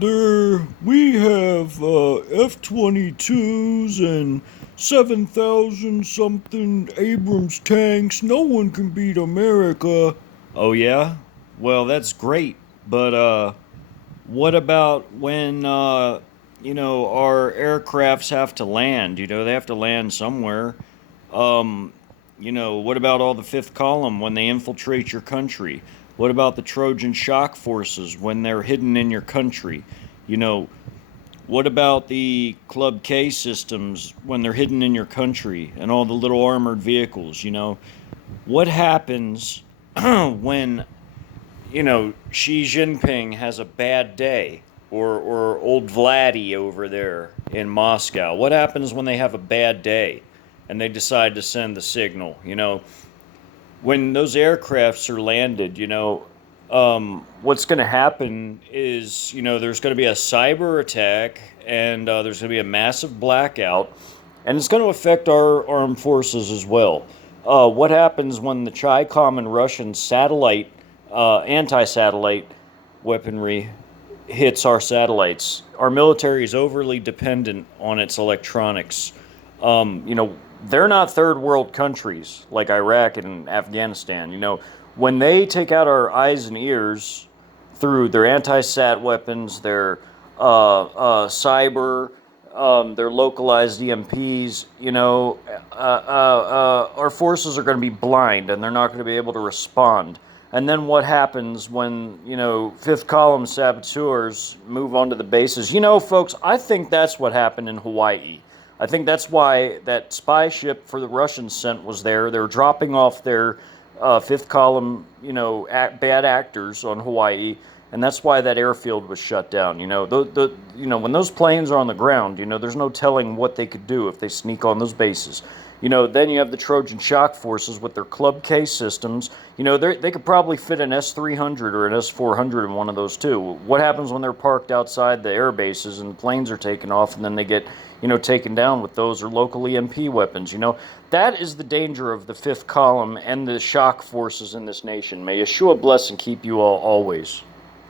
We have F-22s and 7,000 something Abrams tanks. No one can beat America. Oh yeah? Well, that's great. But what about when our aircrafts have to land? They have to land somewhere. Um, what about all the fifth column when they infiltrate your country? What about the Trojan Shock forces when they're hidden in your country? You know, what about the klub-k systems when they're hidden in your country and all the little armored vehicles? What happens when Xi Jinping has a bad day, or old Vladdy over there in Moscow? What happens when they have a bad day and they decide to send the signal? When those aircrafts are landed, what's going to happen is, there's going to be a cyber attack and there's going to be a massive blackout, and it's going to affect our armed forces as well. What happens when the chicom and Russian satellite, anti-satellite weaponry hits our satellites? Our military is overly dependent on its electronics. They're not third world countries like Iraq and Afghanistan. When they take out our eyes and ears through their anti-sat weapons, their cyber, their localized EMPs, our forces are going to be blind and they're not going to be able to respond. And then what happens when, fifth column saboteurs move onto the bases? Folks, I think that's what happened in Hawaii. I think that's why that spy ship for the Russians sent was there. They were dropping off their fifth column, bad actors on Hawaii, and that's why that airfield was shut down. When those planes are on the ground, there's no telling what they could do if they sneak on those bases. Then you have the Trojan Shock forces with their klub-k systems. They could probably fit an S-300 or an S-400 in one of those too. What happens when they're parked outside the air bases and the planes are taken off and then they get, taken down with those or local EMP weapons? That is the danger of the fifth column and the shock forces in this nation. May Yeshua bless and keep you all always.